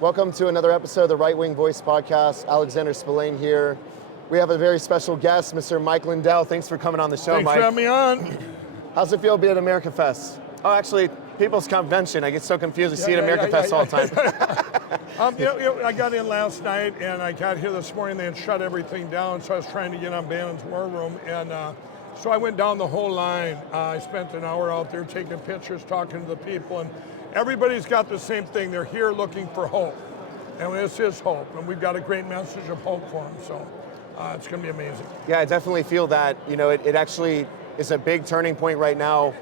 Welcome to another episode of the Right Wing Voice podcast. Alexander Spellane here. We have a very special guest, Mr. Mike Lindell. Thanks for coming on the show, Thanks Mike. for having me on. How's it feel to be at America Fest? Oh, actually, People's Convention. I get so confused. I see it at America Fest all the time. I got in last night and I got here this morning. They had shut everything down, so I was trying to get on Bannon's War Room. And so I went down the whole line. I spent an hour out there taking pictures, talking to the people. And everybody's got the same thing. They're here looking for hope. And this is hope. And we've got a great message of hope for them. So it's going to be amazing. Yeah, I definitely feel that. You know, it actually is a big turning point right now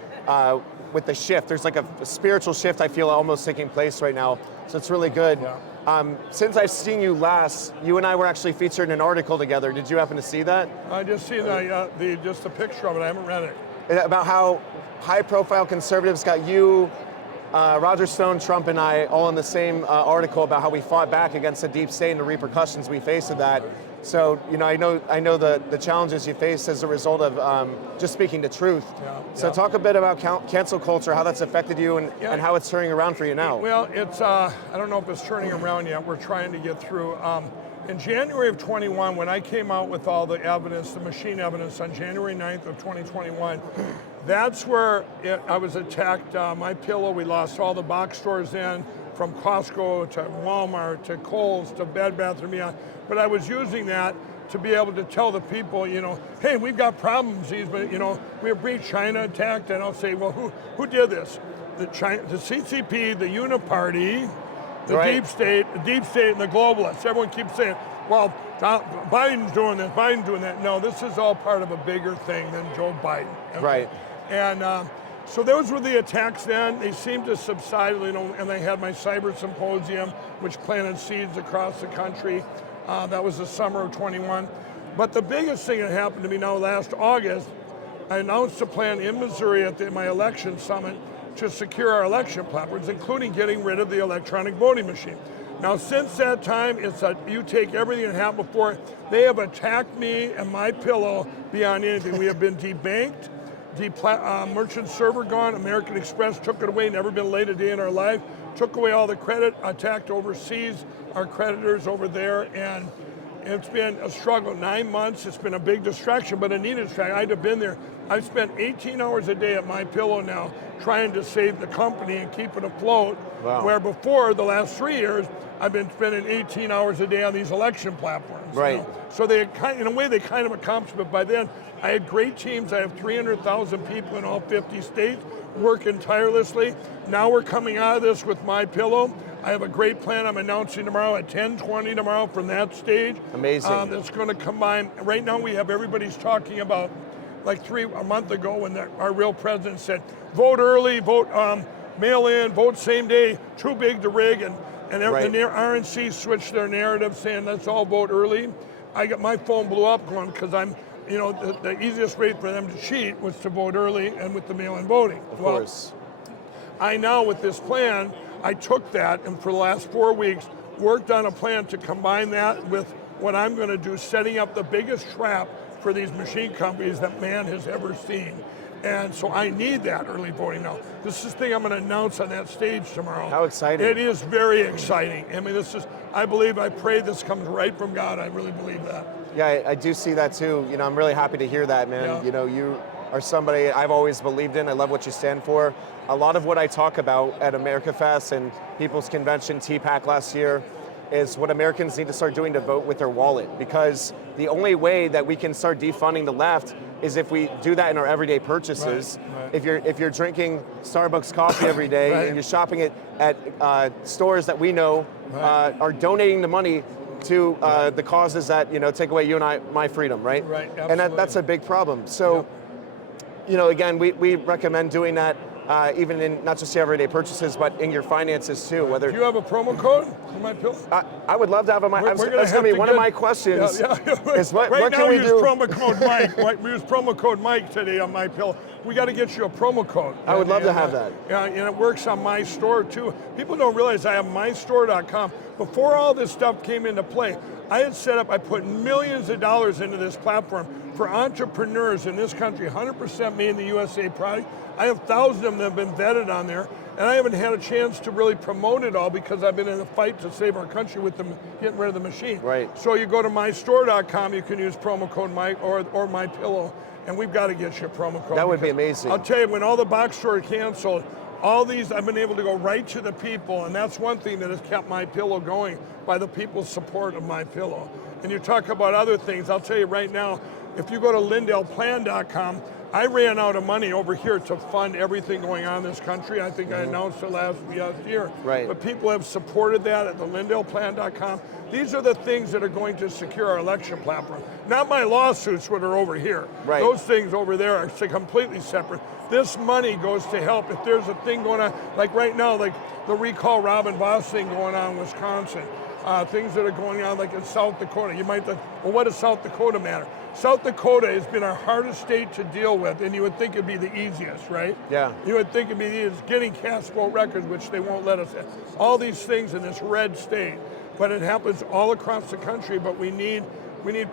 with the shift. There's like a spiritual shift, I feel, almost taking place right now. So it's really good. Yeah. Since I've seen you last, you and I were actually featured in an article together. Did you happen to see that? I just seen just a picture of it. I haven't read it. About how high-profile conservatives got you, Roger Stone, Trump, and I all in the same article about how we fought back against the deep state and the repercussions we face of that. So, you know, I know the challenges you face as a result of just speaking the truth. So talk a bit about cancel culture, how that's affected you, and how it's turning around for you now. Well, it's I don't know if it's turning around yet. We're trying to get through. In January of 21, when I came out with all the evidence, the machine evidence on January 9th of 2021, that's where I was attacked. My pillow, we lost all the box stores in, from Costco to Walmart to Kohl's to Bed Bath & Beyond. But I was using that to be able to tell the people, you know, hey, we've got problems. But you know, we have breached, China attacked, and I'll say, well, who did this? The CCP, the Uniparty, the deep state, and the globalists. Everyone keeps saying, well, Biden's doing this, Biden's doing that. No, this is all part of a bigger thing than Joe Biden. Okay? Right. And so those were the attacks then. They seemed to subside, you know, and they had my cyber symposium, which planted seeds across the country. That was the summer of 21. But the biggest thing that happened to me now last August, I announced a plan in Missouri at my election summit to secure our election platforms, including getting rid of the electronic voting machine. Now, since that time, you take everything that happened before. They have attacked me and my pillow beyond anything. We have been debanked, merchant server gone, American Express took it away, never been late a day in our life, took away all the credit, attacked overseas, our creditors over there, and it's been a struggle. 9 months, it's been a big distraction, but a needed distraction. I'd have been there. I've spent 18 hours a day at my pillow now trying to save the company and keep it afloat. Wow. Where before, the last 3 years, I've been spending 18 hours a day on these election platforms. Right. You know? So in a way, they kind of accomplished it. By then, I had great teams. I have 300,000 people in all 50 states working tirelessly. Now we're coming out of this with my pillow. I have a great plan I'm announcing tomorrow at 10:20 tomorrow from that stage. Amazing. That's going to combine. Right now we have everybody's talking about, like a month ago when our real president said, vote early, vote mail in, vote same day, too big to rig, and the RNC switched their narrative saying let's all vote early. My phone blew up going because the easiest way for them to cheat was to vote early and with the mail-in voting. Of course. I now, with this plan, I took that and for the last 4 weeks worked on a plan to combine that with what I'm going to do, setting up the biggest trap for these machine companies that man has ever seen. And so I need that early voting now. This is the thing I'm going to announce on that stage tomorrow. How exciting. It is very exciting. I mean, I pray this comes right from God. I really believe that. Yeah, I do see that too. You know, I'm really happy to hear that, man. Yeah. You know, you are somebody I've always believed in. I love what you stand for. A lot of what I talk about at America Fest and People's Convention, TPAC last year, is what Americans need to start doing to vote with their wallet. Because the only way that we can start defunding the left is if we do that in our everyday purchases. Right. If you're drinking Starbucks coffee every day and you're shopping at stores that we know are donating the money to the causes that take away you and my freedom, right? Right. Absolutely. And that's a big problem. So, again, we recommend doing that. Even in not just your everyday purchases, but in your finances too. Whether do you have a promo code for my pillow? I would love to have that's going to be one of my questions. Is what right can we do? Promo code Mike. We use promo code Mike today on my pillow. We got to get you a promo code. I would love to have that. Yeah, and it works on my store too. People don't realize I have mystore.com. Before all this stuff came into play, I put millions of dollars into this platform for entrepreneurs in this country, 100% made in the USA product. I have thousands of them that have been vetted on there. And I haven't had a chance to really promote it all because I've been in a fight to save our country with them getting rid of the machine. Right. So you go to mystore.com, you can use promo code Mike or MyPillow, and we've got to get you a promo code. That would be amazing. I'll tell you, when all the box stores canceled, all these, I've been able to go right to the people, and that's one thing that has kept MyPillow going, by the people's support of MyPillow. And you talk about other things, I'll tell you right now, if you go to lindellplan.com, I ran out of money over here to fund everything going on in this country. I think I announced it last year. Right. But people have supported that at the lindellplan.com. These are the things that are going to secure our election platform. Not my lawsuits, what are over here. Right. Those things over there are completely separate. This money goes to help. If there's a thing going on, like right now, like the recall Robin Voss thing going on in Wisconsin, things that are going on like in South Dakota. You might think, well, what does South Dakota matter? South Dakota has been our hardest state to deal with, and you would think it'd be the easiest, right? Yeah. You would think it'd be the easiest, getting cast vote records, which they won't let us have. All these things in this red state, but it happens all across the country, but we need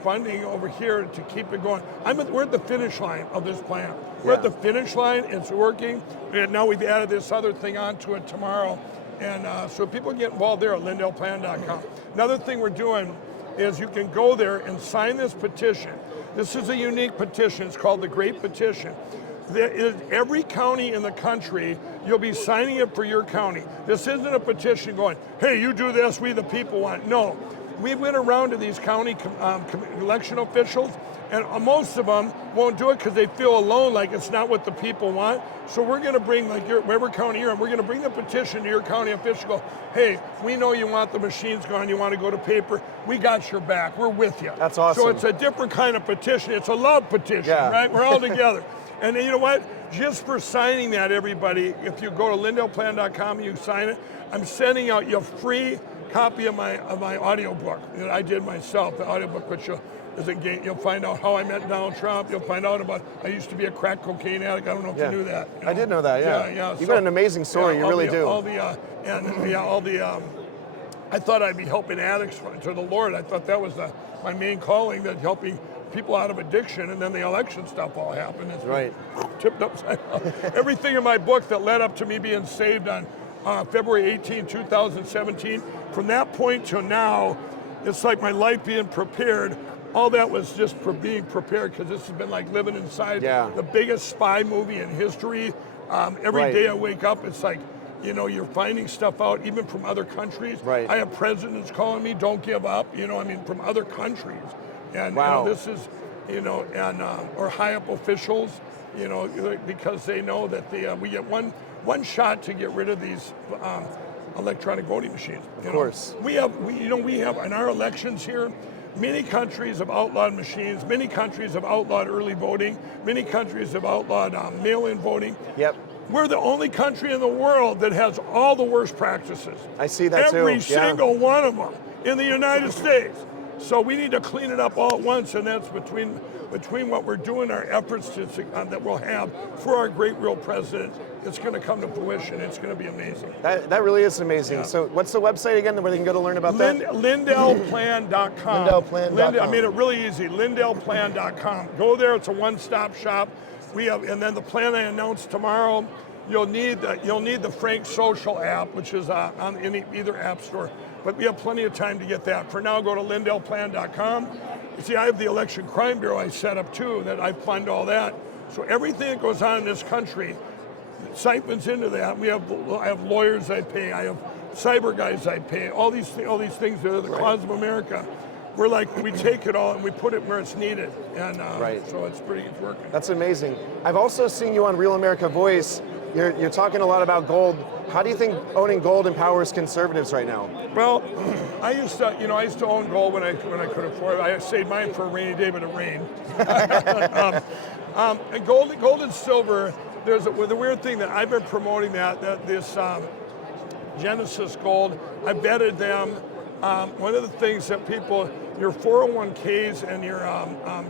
funding over here to keep it going. We're at the finish line of this plan. We're at the finish line, it's working, and now we've added this other thing onto it tomorrow. And so people get involved there at lindellplan.com. Another thing we're doing is you can go there and sign this petition. This is a unique petition. It's called the Great Petition. There is every county in the country, you'll be signing it for your county. This isn't a petition going, hey, you do this, we the people want. No, we went around to these county election officials, and most of them won't do it because they feel alone, like it's not what the people want. So we're going to bring, like whatever county you're in, we're going to bring the petition to your county official. Go, hey, we know you want the machines gone, you want to go to paper. We got your back. We're with you. That's awesome. So it's a different kind of petition. It's a love petition, right? We're all together. And you know what? Just for signing that, everybody, if you go to lindellplan.com and you sign it, I'm sending out you a free copy of my audiobook that I did myself, the audiobook, which you'll find out how I met Donald Trump. You'll find out about, I used to be a crack cocaine addict. I don't know if you knew that. You know? I did know that, yeah. You've got an amazing story, you really do. I thought I'd be helping addicts to the Lord. I thought that was my main calling, that helping people out of addiction, and then the election stuff all happened. It's right. Tipped upside down. Everything in my book that led up to me being saved on February 18, 2017, from that point to now, it's like my life being prepared. All that was just for being prepared, because this has been like living inside the biggest spy movie in history. Every day I wake up, it's like, you're finding stuff out, even from other countries. Right. I have presidents calling me, don't give up, from other countries. And this is, or high up officials, because they know that we get one shot to get rid of these electronic voting machines. Of course. We have in our elections here, many countries have outlawed machines, many countries have outlawed early voting, many countries have outlawed mail-in voting. Yep. We're the only country in the world that has all the worst practices. I see that too. Every single one of them in the United States. So we need to clean it up all at once, and that's between what we're doing, our efforts that we'll have for our great real president. It's going to come to fruition. It's going to be amazing. That really is amazing. Yeah. So what's the website again where they can go to learn about that? Lindellplan.com. Lindellplan.com. I made it really easy. Lindellplan.com. Go there. It's a one-stop shop. And then the plan I announced tomorrow. You'll need the Frank Social app, which is on either app store. But we have plenty of time to get that. For now, go to lindellplan.com. You see, I have the Election Crime Bureau I set up too, that I fund all that. So everything that goes on in this country siphons into that. I have lawyers I pay. I have cyber guys I pay. All these things that are the cause of America. We take it all and we put it where it's needed. And so it's working. That's amazing. I've also seen you on Real America Voice. You're talking a lot about gold. How do you think owning gold empowers conservatives right now? Well, I used to own gold when I could afford it. I saved mine for a rainy day, but it rained. And gold and silver. There's the weird thing that I've been promoting this Genesis Gold. I vetted them. One of the things that your 401ks and your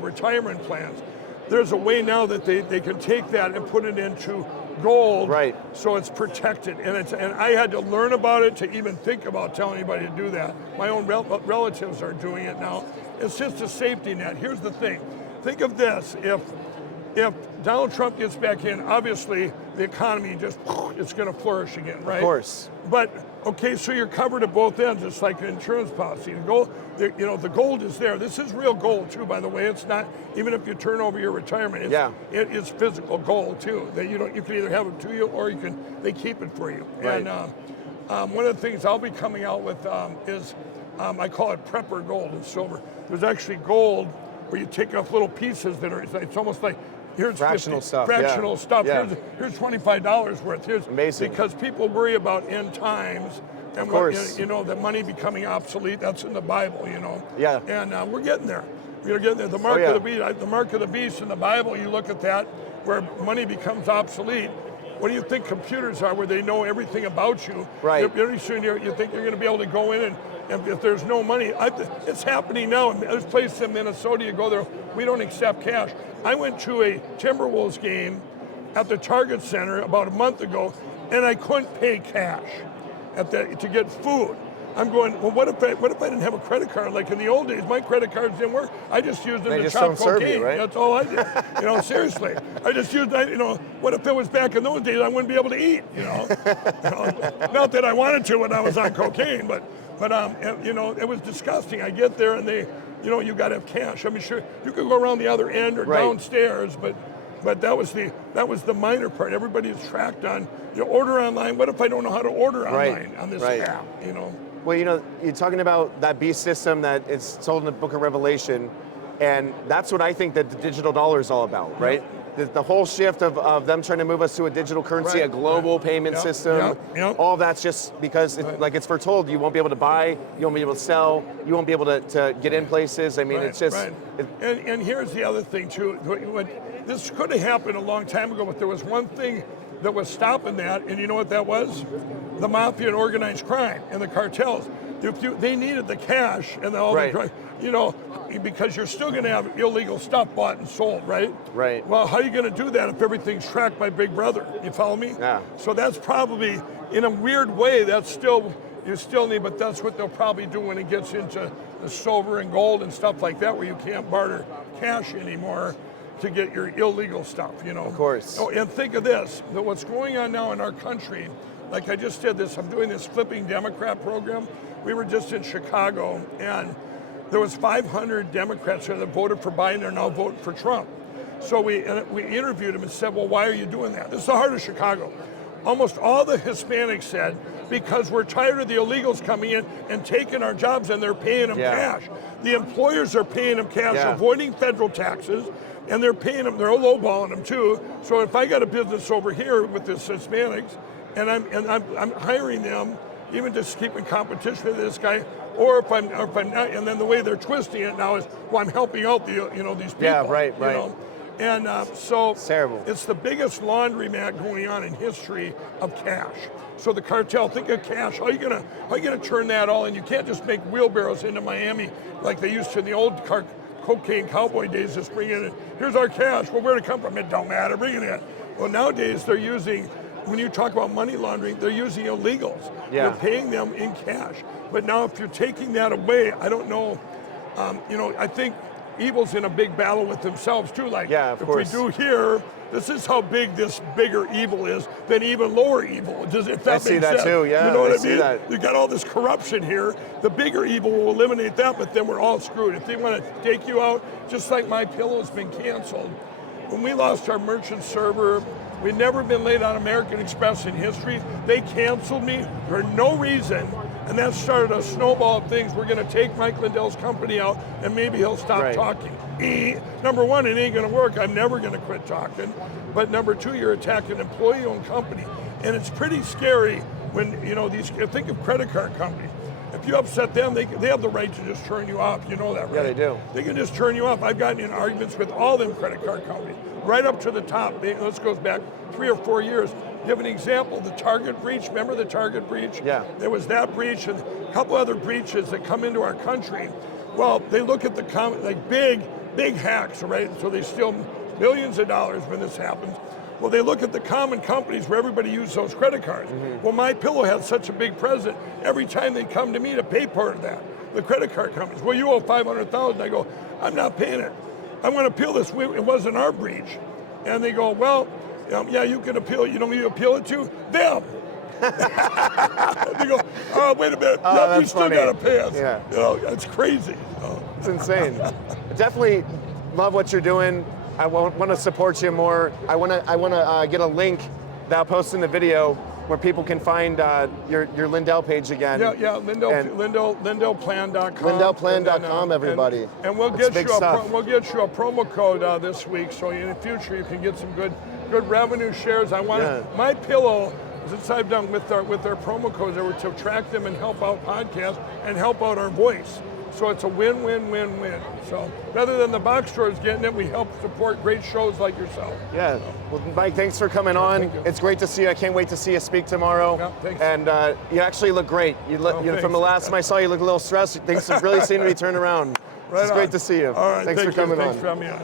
retirement plans, there's a way now that they can take that and put it into gold, right? So it's protected, and I had to learn about it to even think about telling anybody to do that. My own relatives are doing it now. It's just a safety net. Here's the thing: think of this: if Donald Trump gets back in, obviously the economy it's going to flourish again, right? Of course. But okay, so you're covered at both ends. It's like an insurance policy. The gold is there. This is real gold too, by the way. It's not, even if you turn over your retirement. It is physical gold too. That you can either have it to you or they keep it for you. Right. And one of the things I'll be coming out with is I call it prepper gold and silver. There's actually gold where you take off little pieces that are. It's almost like. Here's fractional stuff. Fractional stuff. Yeah. Here's $25 worth. Here's amazing. Because people worry about end times and the money becoming obsolete. That's in the Bible, Yeah. And we're getting there. We're getting there. The mark of the beast. The mark of the beast in the Bible. You look at that, where money becomes obsolete. What do you think computers are, where they know everything about you? Right. Pretty soon you think you're going to be able to go in and if there's no money, it's happening now. There's places in Minnesota, you go there, we don't accept cash. I went to a Timberwolves game at the Target Center about a month ago, and I couldn't pay cash to get food. I'm going, well, what if I didn't have a credit card? Like in the old days, my credit cards didn't work. I just used them to chop cocaine. Right? That's all I did. Seriously. I just used, what if it was back in those days, I wouldn't be able to eat, Not that I wanted to when I was on cocaine, but it was disgusting. I get there and they, you got to have cash. I mean, sure, you could go around the other end or downstairs, but that was the minor part. Everybody's tracked on, order online. What if I don't know how to order online on this app, Well, you're talking about that beast system that it's told in the book of Revelation, and that's what I think that the digital dollar is all about, right? The whole shift of them trying to move us to a digital currency, a global payment system, all of that's just because, it's foretold, you won't be able to buy, you won't be able to sell, you won't be able to get in places. I mean, it's just... And here's the other thing, too. This could have happened a long time ago, but there was one thing that was stopping that, and you know what that was? The mafia and organized crime and the cartels. They needed the cash and all the, because you're still going to have illegal stuff bought and sold, right? Right. Well, how are you going to do that if everything's tracked by Big Brother? You follow me? Yeah. So that's probably, in a weird way, you still need, but that's what they'll probably do when it gets into the silver and gold and stuff like that, where you can't barter cash anymore to get your illegal stuff, Of course. Oh, and think of this, that what's going on now in our country, like I just did this, I'm doing this Flipping Democrat program. We were just in Chicago, and there was 500 Democrats there that voted for Biden. They're now voting for Trump. So we interviewed them and said, well, why are you doing that? This is the heart of Chicago. Almost all the Hispanics said, because we're tired of the illegals coming in and taking our jobs, and they're paying them cash. The employers are paying them cash, avoiding federal taxes, and they're paying them, they're lowballing them too. So if I got a business over here with the Hispanics, and I'm hiring them, even just keeping competition with this guy, or if I'm not, and then the way they're twisting it now is, well, I'm helping out these people. Yeah, right. And so it's terrible. It's the biggest laundromat going on in history of cash. So the cartel, think of cash. How are you gonna turn that all in? You can't just make wheelbarrows into Miami like they used to in the old cocaine cowboy days. Just bring it in. Here's our cash. Well, where'd it come from? It don't matter. Bring it in. Well, nowadays they're using. When you talk about money laundering, they're using illegals. Yeah. They're paying them in cash. But now if you're taking that away, I don't know, I think evil's in a big battle with themselves too. Like, of if course. we do here, this is how big this bigger evil is than even lower evil. If that makes sense. I see that too, yeah. You know what I see mean? that. You got all this corruption here. The bigger evil will eliminate that, but then we're all screwed. If they want to take you out, just like My Pillow's been canceled. When we lost our merchant server, we'd never been late on American Express in history. They canceled me for no reason, and that started a snowball of things. We're going to take Mike Lindell's company out, and maybe he'll stop talking. Number one, it ain't going to work. I'm never going to quit talking. But number two, you're attacking an employee-owned company, and it's pretty scary when think of credit card companies. If you upset them, they have the right to just turn you off. You know that, right? Yeah, they do. They can just turn you off. I've gotten in arguments with all them credit card companies, right up to the top. This goes back 3 or 4 years. Give an example, the Target breach. Remember the Target breach? Yeah. There was that breach and a couple other breaches that come into our country. Well, they look at the big hacks, right? So they steal millions of dollars when this happens. Well, they look at the common companies where everybody uses those credit cards. Mm-hmm. Well, My Pillow had such a big presence. Every time they come to me to pay part of that, the credit card companies. Well, you owe $500,000. I go, I'm not paying it. I want to appeal this. It wasn't our breach. And they go, well, yeah, you can appeal. You know who you appeal it to? Them. They go, oh, wait a minute. Oh, Yep, that's you still funny. got to pay us. Yeah. You know, it's crazy. It's insane. Definitely love what you're doing. I want to support you more. I want to get a link that I'll post in the video where people can find your Lindell page again. Yeah, LindellPlan.com. LindellPlan.com, everybody. And we'll It's get big you stuff. we'll get you a promo code this week, so in the future you can get some good revenue shares. I want my pillow. Since I've done with their promo codes, they were to attract them and help out podcasts and help out our voice. So it's a win-win-win-win. So rather than the box stores getting it, we help support great shows like yourself. Yeah. Well, Mike, thanks for coming on. Thank you. It's great to see you. I can't wait to see you speak tomorrow. Yeah, thanks. And you actually look great. From the last time I saw you, look a little stressed. Things have really seemed to be turned around. Right It's on. great to see you. All right, Thanks for coming Thanks on. for having me on.